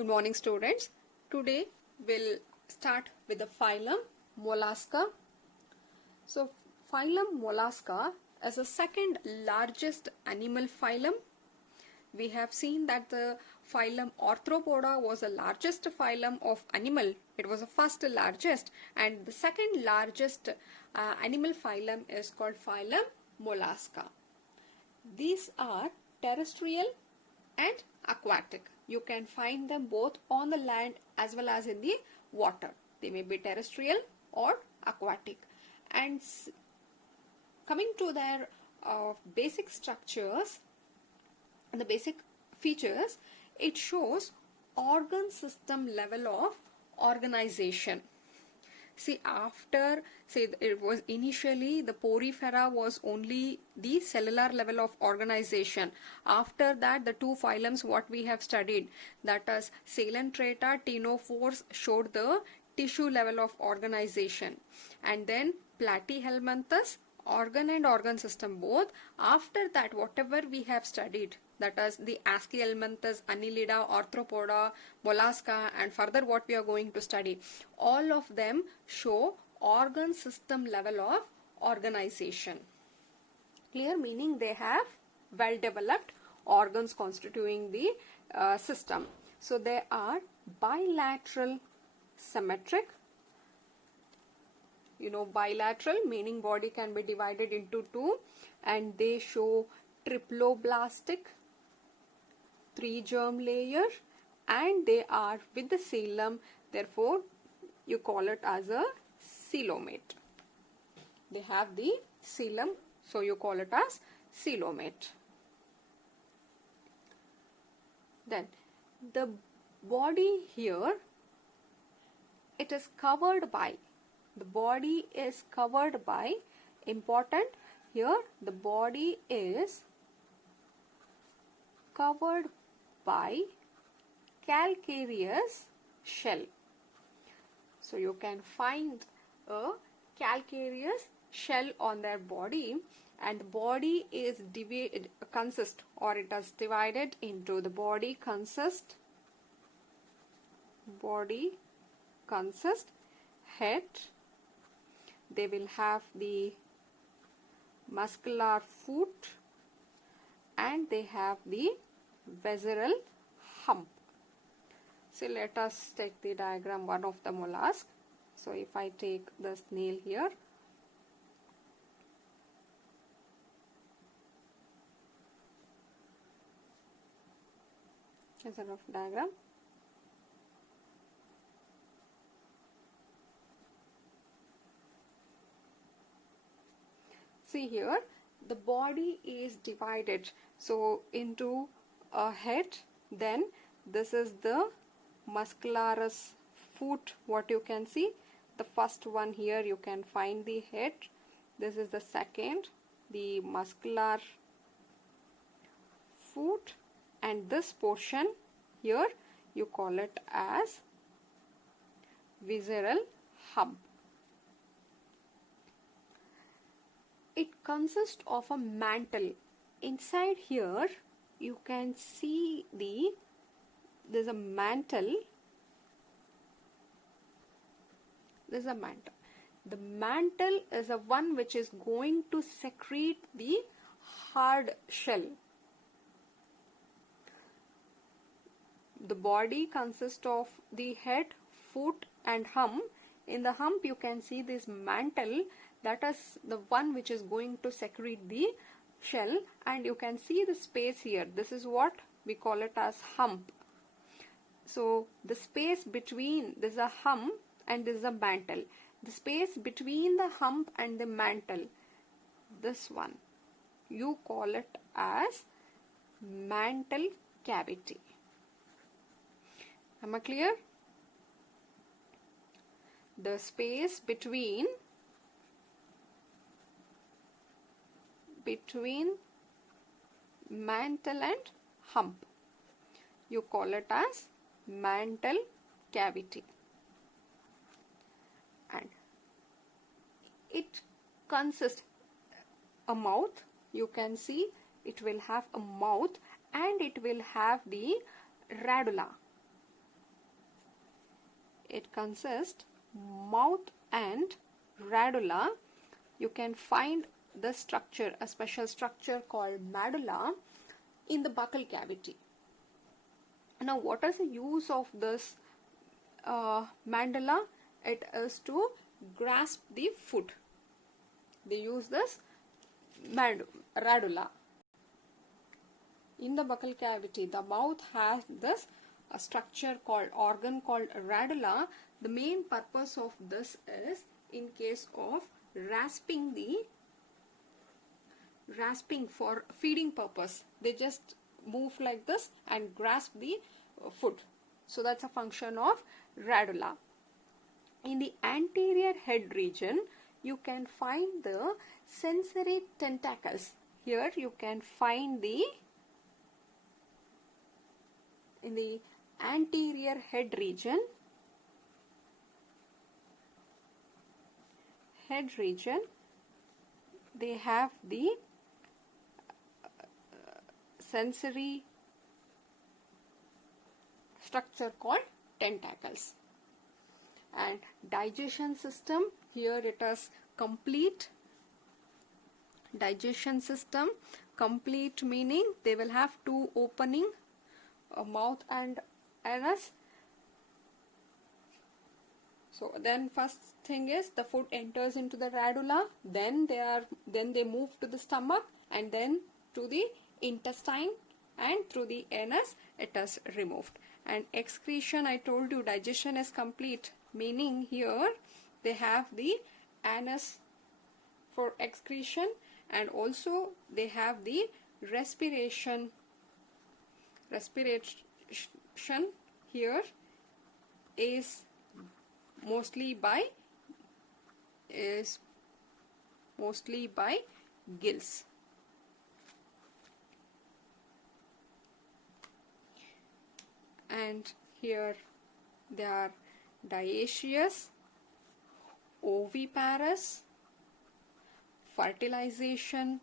Good morning, students. Today we'll start with the phylum Mollusca. So phylum Mollusca is the second largest animal phylum. We have seen that the phylum Arthropoda was the largest phylum of animal. It was the first largest, and the second largest animal phylum is called phylum Mollusca. These are terrestrial and aquatic. You can find them both on the land as well as in the water. They may be terrestrial or aquatic. And coming to their basic structures and the basic features, it shows organ system level of organization. See, it was initially the porifera was only the cellular level of organization. After that, the two phylums what we have studied, that is Coelenterata, ctenophores, showed the tissue level of organization. And then Platyhelminthes, organ and organ system both. After that, whatever we have studied, that is the Aschelminthes, Annelida, Arthropoda, Mollusca, and further what we are going to study, all of them show organ system level of organization. Clear? Meaning they have well developed organs constituting the system. So they are bilateral symmetric. Bilateral meaning body can be divided into two, and they show triploblastic, 3 germ layer, and they are with the coelom, therefore you call it as a coelomate. They have the coelom, so you call it as coelomate. Then the body here, it is covered by, the body is covered by, important here, the body is covered by calcareous shell. So you can find a calcareous shell on their body, and the body is divided into, the body consists head. They will have the muscular foot, and they have the visceral hump. So let us take the diagram one of the mollusk. So if I take the snail here, as a rough diagram. See here, the body is divided so into a head, then this is the muscularis foot, what you can see. The first one here you can find the head. This is the second, the muscular foot, and this portion here you call it as visceral hump. It consists of a mantle. Inside here you can see there's a mantle. There's a mantle. The mantle is the one which is going to secrete the hard shell. The body consists of the head, foot, and hump. In the hump you can see this mantle, that is the one which is going to secrete the shell, and you can see the space here. This is what we call it as hump. So the space between, this is a hump and this is a mantle. The space between the hump and the mantle, this one, you call it as mantle cavity. Am I clear? The space between mantle and hump, you call it as mantle cavity. And it consists a mouth. You can see it will have a mouth, and it will have the radula. it consists mouth and radula. You can find the structure, a special structure called medulla, in the buccal cavity. Now, what is the use of this medulla? It is to grasp the food. They use this radula. In the buccal cavity, the mouth has this structure called organ called radula. The main purpose of this is in case of rasping for feeding purpose. They just move like this and grasp the food. So that's a function of radula. In the anterior head region, you can find the sensory tentacles. Here you can find in the anterior head region, they have the sensory structure called tentacles. And digestion system, here it is complete. Digestion system, complete meaning they will have two opening, a mouth and anus. So then first thing is the food enters into the radula, then they move to the stomach and then to the intestine, and through the anus it is removed. And excretion, I told you digestion is complete, meaning here they have the anus for excretion, and also they have the respiration here is mostly by gills. And here they are dioecious, oviparous, fertilization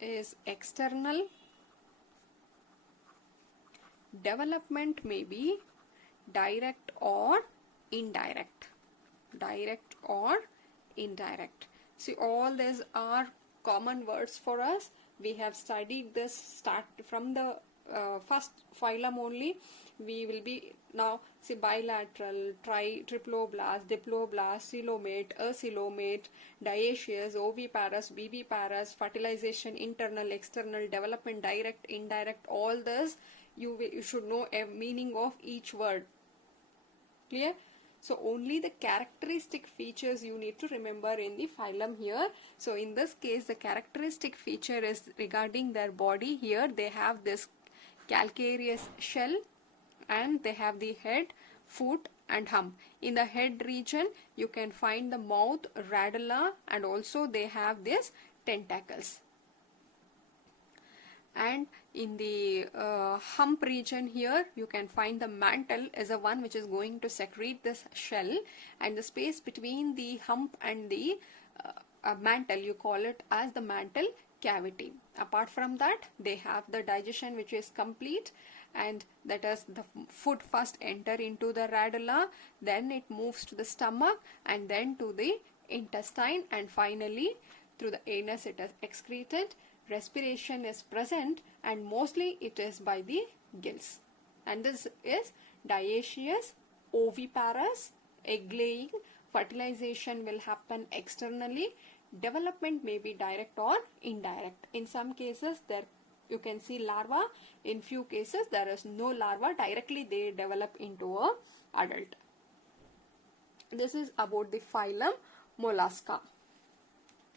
is external, development may be direct or indirect. See, all these are common words for us. We have studied this start from the first phylum only. We will be now see bilateral, triploblast, diploblast, coelomate, acoelomate, dioecious, oviparous, viviparous, fertilization, internal, external, development, direct, indirect. All this you should know a meaning of each word. Clear? So only the characteristic features you need to remember in the phylum here. So in this case, the characteristic feature is regarding their body. Here they have this calcareous shell and they have the head, foot and hump. In the head region, you can find the mouth, radula, and also they have this tentacles. And in the hump region here, you can find the mantle is the one which is going to secrete this shell, and the space between the hump and the mantle, you call it as the mantle cavity. Apart from that, they have the digestion which is complete, and that is the food first enter into the radula, then it moves to the stomach and then to the intestine, and finally through the anus it is excreted. Respiration is present and mostly it is by the gills. And this is dioecious, oviparous, egg laying. Fertilization will happen externally. Development may be direct or indirect. In some cases there you can see larva. In few cases there is no larva. Directly they develop into a adult. This is about the phylum Mollusca.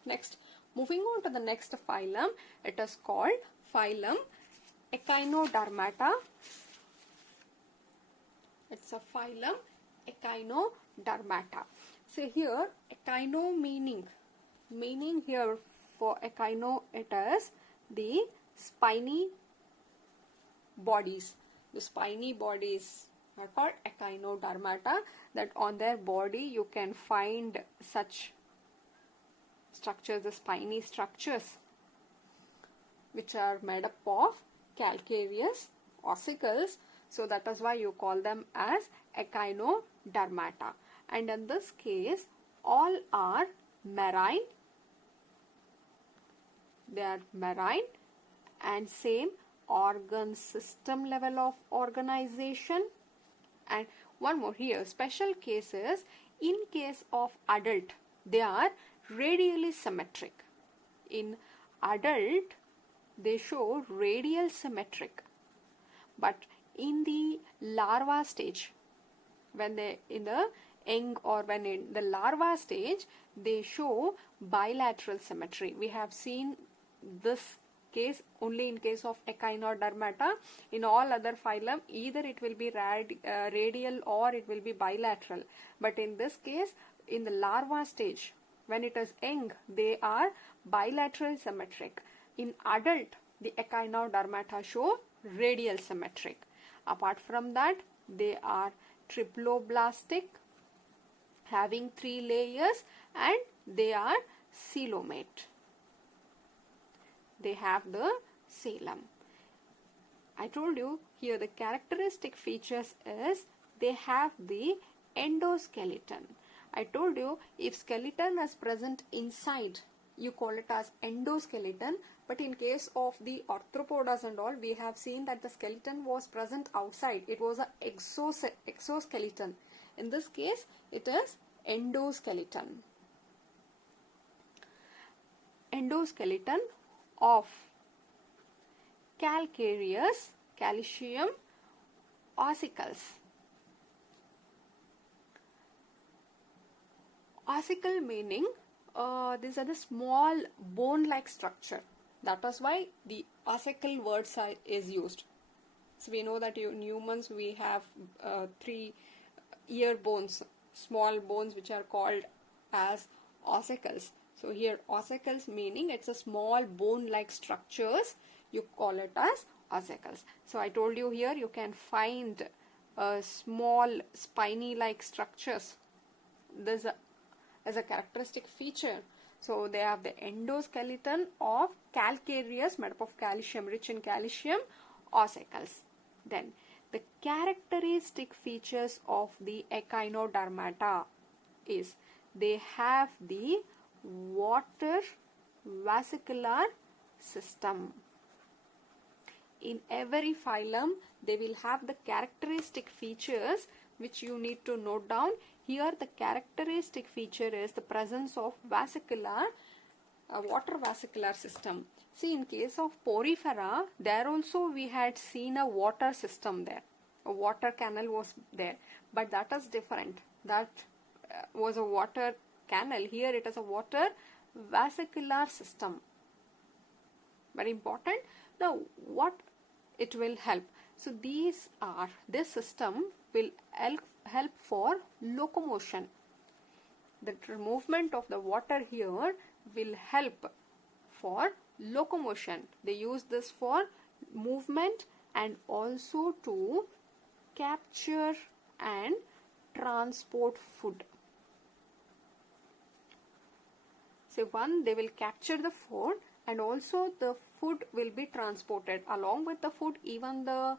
Next, moving on to the next phylum, it is called phylum Echinodermata. It's a phylum Echinodermata. So here, echino meaning here for echino, it is the spiny bodies. The spiny bodies are called echinodermata, that on their body you can find such structures, the spiny structures, which are made up of calcareous ossicles. So that is why you call them as echinodermata. And in this case, all are marine. They are marine and same organ system level of organization. And one more here, special cases, in case of adult, they are radially symmetric. In adult, they show radial symmetric. But in the larva stage, when they in the young or when in the larva stage, they show bilateral symmetry. We have seen this case only in case of echinodermata. In all other phylum, either it will be radial or it will be bilateral. But in this case, in the larva stage, when it is young, they are bilateral symmetric. In adult, the echinodermata show radial symmetric. Apart from that, they are triploblastic, having 3 layers, and they are coelomate. They have the coelom. I told you here the characteristic features is they have the endoskeleton. I told you if skeleton is present inside, you call it as endoskeleton. But in case of the arthropodas and all, we have seen that the skeleton was present outside. It was an exoskeleton. In this case, it is endoskeleton. Endoskeleton of calcareous calcium ossicles. Ossicle meaning these are the small bone-like structure. That is why the ossicle word is used. So we know that in humans we have 3 ear bones, small bones, which are called as ossicles. So here ossicles meaning it's a small bone-like structures. You call it as ossicles. So I told you here you can find small spiny-like structures. This is a characteristic feature. So they have the endoskeleton of calcareous, made up of calcium, rich in calcium, ossicles. Then the characteristic features of the echinodermata is they have the water vascular system. In every phylum, they will have the characteristic features which you need to note down. Here the characteristic feature is the presence of water vascular system. See, in case of porifera, there also we had seen a water system there. A water canal was there. But that is different. That was a water canal. Here it is a water vascular system. Very important. Now, what it will help? So, this system will help for locomotion. The movement of the water here will help for locomotion. They use this for movement and also to capture and transport food. So they will capture the food and also the food will be transported. Along with the food, even the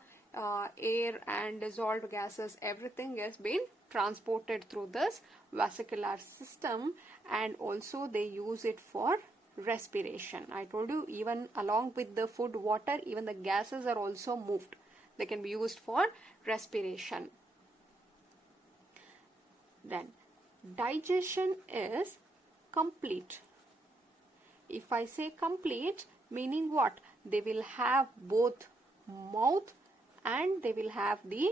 air and dissolved gases, everything has been transported through this vascular system, and also they use it for respiration. I told you, even along with the food, water, even the gases are also moved. They can be used for respiration. Then digestion is complete. If I say complete, meaning what? They will have both mouth and they will have the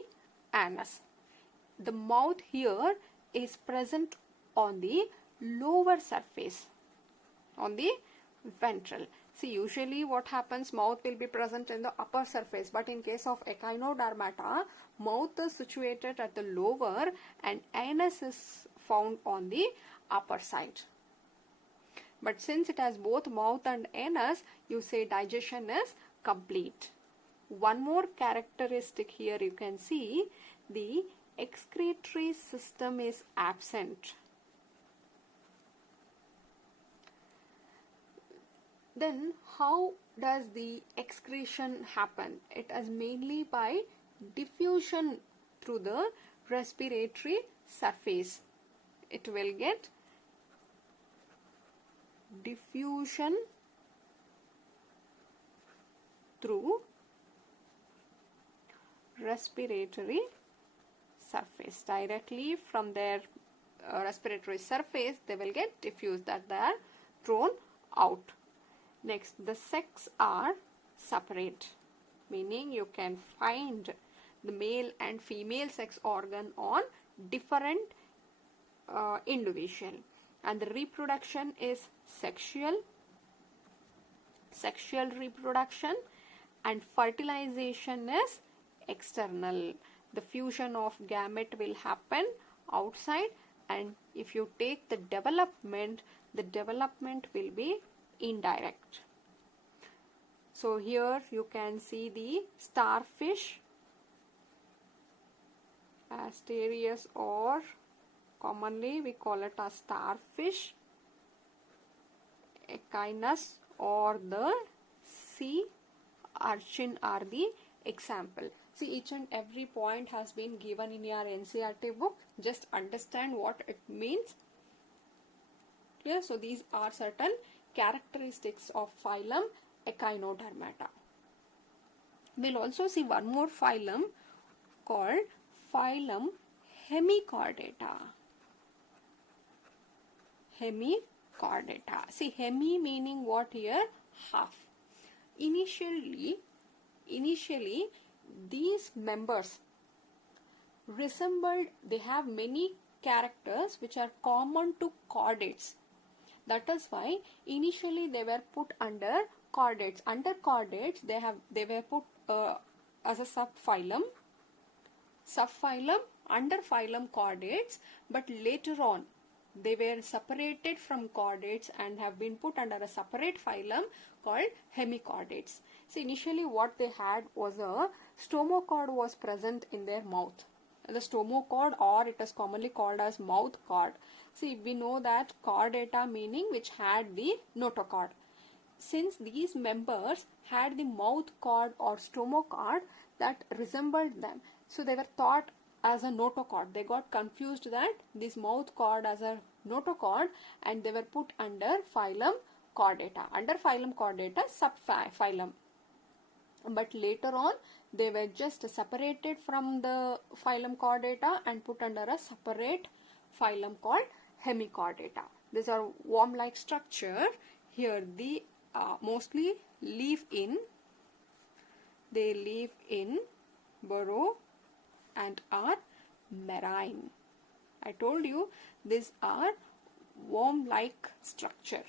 anus. The mouth here is present on the lower surface, on the ventral. See, usually what happens, mouth will be present in the upper surface, but in case of echinodermata, mouth is situated at the lower and anus is found on the upper side. But since it has both mouth and anus, you say digestion is complete. One more characteristic here you can see, the excretory system is absent. Then how does the excretion happen? It is mainly by diffusion through the respiratory surface. It will get diffusion through respiratory surface. Directly from their respiratory surface, they will get diffused, that they are thrown out. Next, the sexes are separate, meaning you can find the male and female sex organ on different individual, and the reproduction is sexual reproduction, and fertilization is external. The fusion of gamete will happen outside, and if you take the development will be indirect. So here you can see the starfish, Asterias, or commonly we call it as starfish, echinus, or the sea urchin are the example. See, each and every point has been given in your NCERT book. Just understand what it means. Clear? So these are certain characteristics of phylum echinodermata. We'll also see one more phylum called phylum hemichordata. Hemichordata. See, hemi meaning what here? Half. Initially these members resembled, they have many characters which are common to chordates. That is why initially they were put under chordates. Under chordates they were put as a subphylum under phylum chordates, but later on they were separated from chordates and have been put under a separate phylum called hemichordates. So initially what they had was a stomochord was present in their mouth. The stomochord, or it is commonly called as mouth chord. See, we know that chordata meaning which had the notochord. Since these members had the mouth chord or stomochord that resembled them, so they were thought as a notochord. They got confused that this mouth chord as a notochord, and they were put under phylum chordata. Under phylum chordata, subphylum. But later on they were just separated from the phylum chordata and put under a separate phylum called hemichordata. These are worm-like structure. Here they mostly live in burrow and are marine. I told you these are worm-like structure.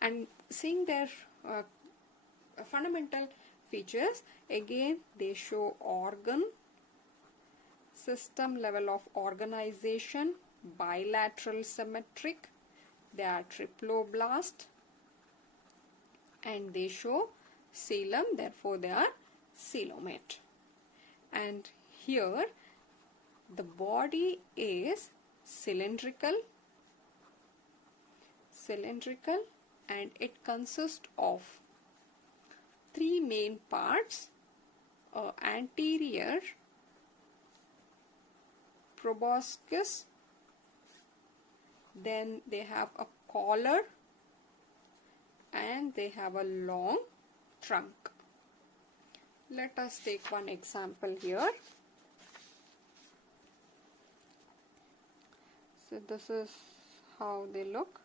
And seeing their fundamental features, again they show organ system level of organization, bilateral symmetric, they are triploblast, and they show coelom, therefore they are coelomate. And here the body is cylindrical, and it consists of three main parts: anterior proboscis, then they have a collar, and they have a long trunk. Let us take one example here. So this is how they look.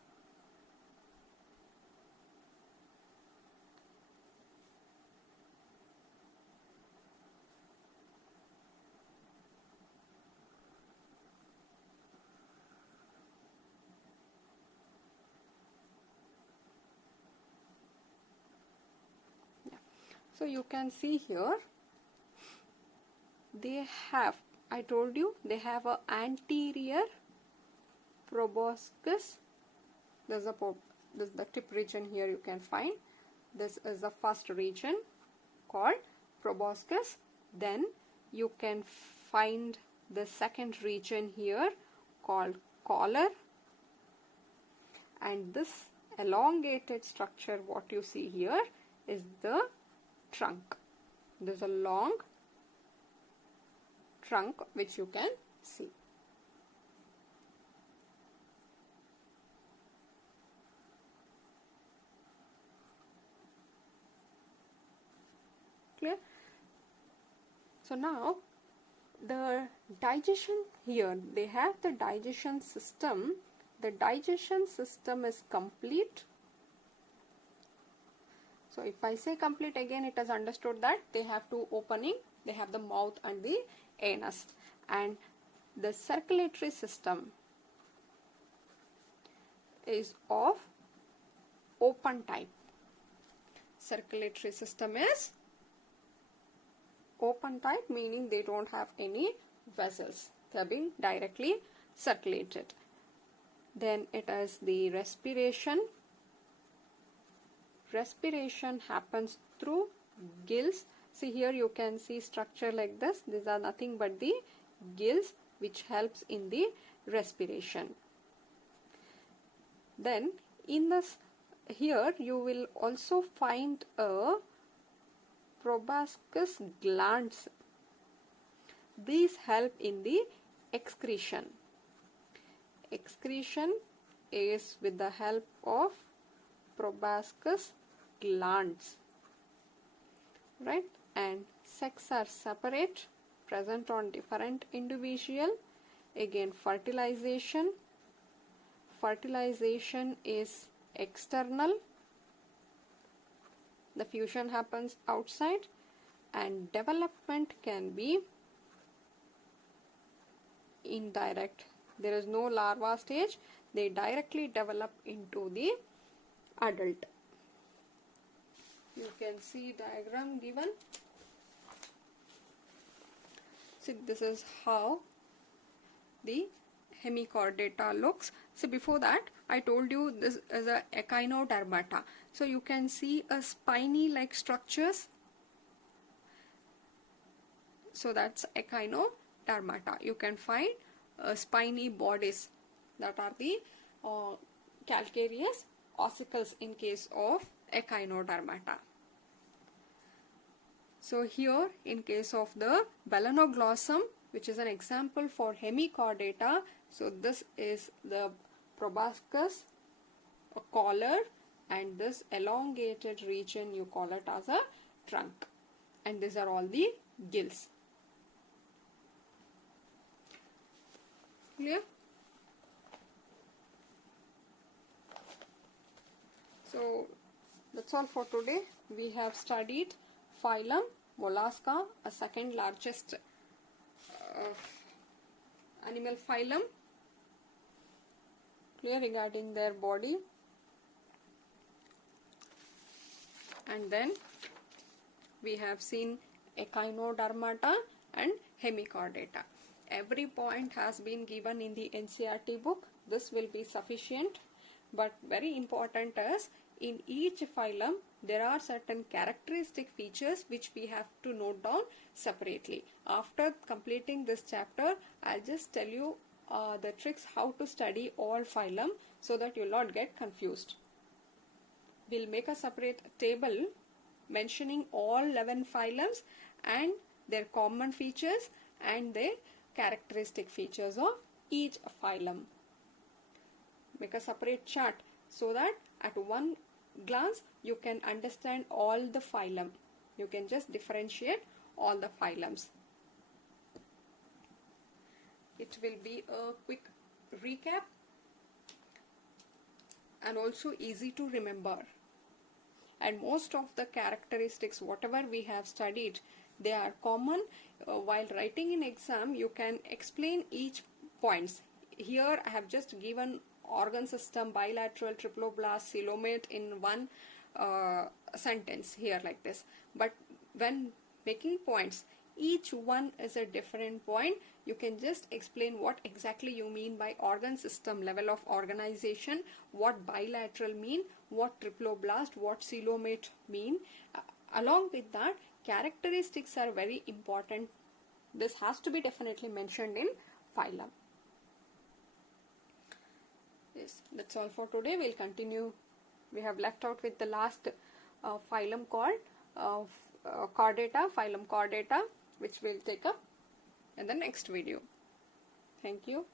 So you can see here they have, I told you, they have a anterior proboscis. This is the tip region here you can find. This is the first region called proboscis. Then you can find the second region here called collar. And this elongated structure what you see here is the trunk. There's a long trunk which you can see. Clear? So now the digestion here, they have the digestion system. The digestion system is complete. So if I say complete, again it is understood that they have two opening, they have the mouth and the anus, and the circulatory system is of open type. Circulatory system is open type, meaning they don't have any vessels, they are being directly circulated. Then it is the respiration. Respiration happens through gills. See here you can see structure like this. These are nothing but the gills which helps in the respiration. Then in this here you will also find a proboscis glands. These help in the excretion. Excretion is with the help of proboscis glands, right? And sex are separate, present on different individual. Again, fertilization. Fertilization is external. The fusion happens outside, and development can be indirect. There is no larva stage. They directly develop into the adult. You can see diagram given. See, this is how the hemichortada looks. So before that I told you this is a echinodermata. So you can see a spiny like structures. So that's echinodermata. You can find spiny bodies, that are the calcareous ossicles in case of echinodermata. So here in case of the Balanoglossum, which is an example for hemichordata, so this is the proboscis, a collar, and this elongated region you call it as a trunk, and these are all the gills. Clear? So that's all for today. We have studied phylum Mollusca, a second largest animal phylum. Clear regarding their body. And then we have seen echinodermata and hemichordata. Every point has been given in the NCERT book. This will be sufficient, but very important is in each phylum there are certain characteristic features which we have to note down separately. After completing this chapter, I'll just tell you the tricks how to study all phylum so that you'll not get confused. We'll make a separate table mentioning all 11 phylums and their common features and their characteristic features of each phylum. Make a separate chart so that at one glance you can understand all the phylum. You can just differentiate all the phylums. It will be a quick recap and also easy to remember. And most of the characteristics whatever we have studied, they are common. While writing in exam you can explain each points. Here I have just given organ system, bilateral, triploblast, coelomate in one sentence here like this. But when making points, each one is a different point. You can just explain what exactly you mean by organ system, level of organization, what bilateral mean, what triploblast, what coelomate mean. Along with that, characteristics are very important. This has to be definitely mentioned in phylum. Yes, that's all for today. We'll continue. We have left out with the last phylum called chordata, phylum chordata, which we'll take up in the next video. Thank you.